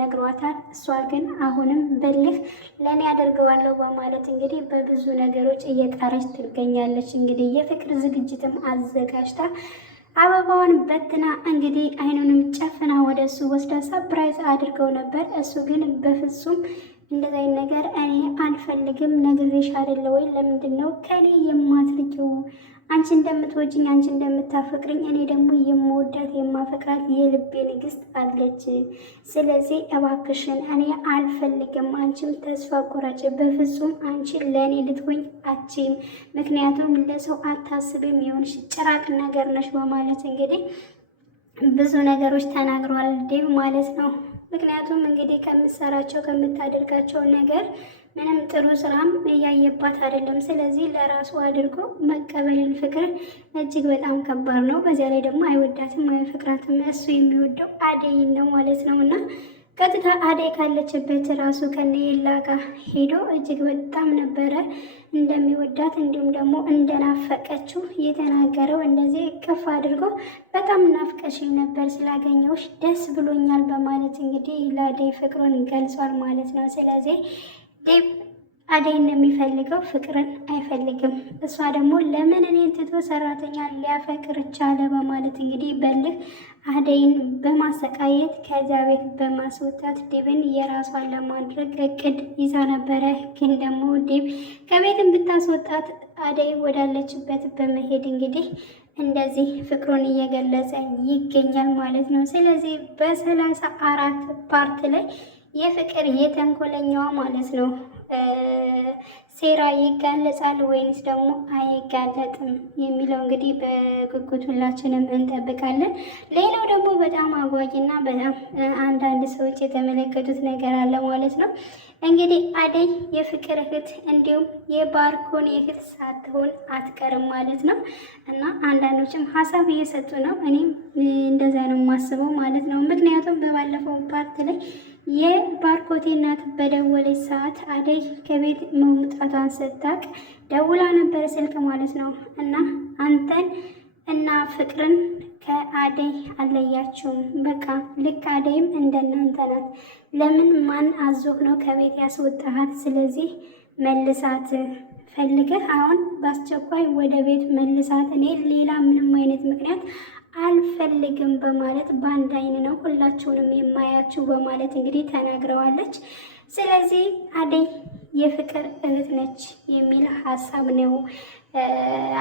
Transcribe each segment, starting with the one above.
ነግሯታል። እሷ ግን አሁንም በልህ ለኔ ያደርገዋለሁ በማለት እንግዲህ በብዙ ነገሮች እየጣረች ትገኛለች። እንግዲህ የፍቅር ዝግጅትም አዘጋጅታ አበባዋን በትና እንግዲህ አይኑንም ጨፍና ወደ እሱ ወስዳ ሰፕራይዝ አድርገው ነበር። እሱ ግን በፍጹም እንደዛ ነገር እኔ አልፈልግም፣ ነግሬሽ አይደለ ወይ? ለምንድን ነው ከኔ የማትርቂው? አንቺ እንደምትወጂኝ፣ አንቺ እንደምታፈቅርኝ፣ እኔ ደግሞ የምወዳት የማፈቅራት የልቤ ንግስት አለች። ስለዚህ እባክሽን እኔ አልፈልግም፣ አንቺም ተስፋ ቆራጭ፣ በፍጹም አንቺ ለእኔ ልትሆኝ አችም፣ ምክንያቱም ለሰው አታስብም፣ የሆንሽ ጭራቅ ነገር ነሽ በማለት እንግዲህ ብዙ ነገሮች ተናግሯል ዴቭ ማለት ነው። ምክንያቱም እንግዲህ ከምትሰራቸው ከምታደርጋቸው ነገር ምንም ጥሩ ስራም እያየባት አይደለም። ስለዚህ ለራሱ አድርጎ መቀበልን ፍቅር እጅግ በጣም ከባድ ነው። በዚያ ላይ ደግሞ አይወዳትም አይፈቅራትም። እሱ የሚወደው አደይን ነው ማለት ነው። እና ቀጥታ አደይ ካለችበት ራሱ ከነኤላ ጋር ሄዶ እጅግ በጣም ነበረ እንደሚወዳት እንዲሁም ደግሞ እንደናፈቀችው የተናገረው። እንደዚህ ከፍ አድርጎ በጣም ናፍቀሽኝ ነበር፣ ስላገኘውሽ ደስ ብሎኛል በማለት እንግዲህ ለአደይ ፍቅሩን ገልጿል ማለት ነው። ስለዚህ ዴቭ አደይን የሚፈልገው ፍቅርን አይፈልግም። እሷ ደግሞ ለምን እኔን ትቶ ሰራተኛ ሊያፈቅር ቻለ በማለት እንግዲህ በልህ አደይን በማሰቃየት ከዚያ ቤት በማስወጣት ዴቭን የራሷን ለማድረግ እቅድ ይዛ ነበረ። ግን ደግሞ ዴቭ ከቤትን ብታስወጣት አደይ ወዳለችበት በመሄድ እንግዲህ እንደዚህ ፍቅሩን እየገለጸ ይገኛል ማለት ነው። ስለዚህ በ34 ፓርት ላይ የፍቅር የተንኮለኛዋ ማለት ነው ሴራ ይጋለጻል ወይንስ ደግሞ አይጋለጥም የሚለው እንግዲህ በጉጉት ሁላችንም እንጠብቃለን። ሌላው ደግሞ በጣም አጓጊና በጣም አንዳንድ ሰዎች የተመለከቱት ነገር አለ ማለት ነው። እንግዲህ አደይ የፍቅር እህት እንዲሁም የባርኮን እህት ሳትሆን አትቀርም ማለት ነው። እና አንዳንዶችም ሀሳብ እየሰጡ ነው። እኔም እንደዛ ነው የማስበው ማለት ነው። ምክንያቱም በባለፈው ፓርት ላይ የባርኮቴ እናት በደወለች ሰዓት አደይ ከቤት መውጣቷን ስታውቅ ደውላ ነበር ስልክ ማለት ነው። እና አንተን እና ፍቅርን ከአደይ አለያችሁም፣ በቃ ልክ አደይም እንደናንተ ናት። ለምን ማን አዞህ ነው ከቤት ያስወጣሃት? ስለዚህ መልሳት ፈልገህ አሁን በአስቸኳይ ወደ ቤት መልሳት። እኔ ሌላ ምንም አይነት ምክንያት አልፈልግም በማለት በአንድ አይን ነው ሁላችሁንም የማያችሁ በማለት እንግዲህ ተናግረዋለች። ስለዚህ አደይ የፍቅር እህት ነች የሚል ሀሳብ ነው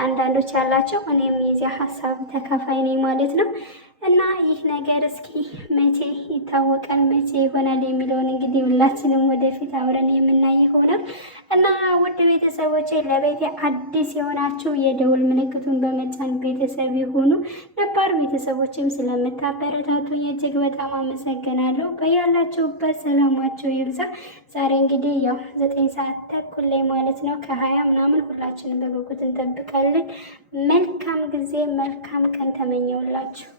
አንዳንዶች ያላቸው። እኔም የዚያ ሀሳብ ተካፋይ ነኝ ማለት ነው። እና ይህ ነገር እስኪ መቼ ይታወቃል፣ መቼ ይሆናል የሚለውን እንግዲህ ሁላችንም ወደፊት አብረን የምናይ ይሆናል። እና ውድ ቤተሰቦቼ ለቤቴ አዲስ የሆናችሁ የደውል ምልክቱን በመጫን ቤተሰብ የሆኑ ነባር ቤተሰቦችም ስለምታበረታቱኝ እጅግ በጣም አመሰግናለሁ። በያላችሁበት ሰላማችሁ ይብዛ። ዛሬ እንግዲህ ያው 9 ሰዓት ተኩል ላይ ማለት ነው ከ20 ምናምን ሁላችንም በጉጉት እንጠብቃለን። መልካም ጊዜ መልካም ቀን ተመኘውላችሁ።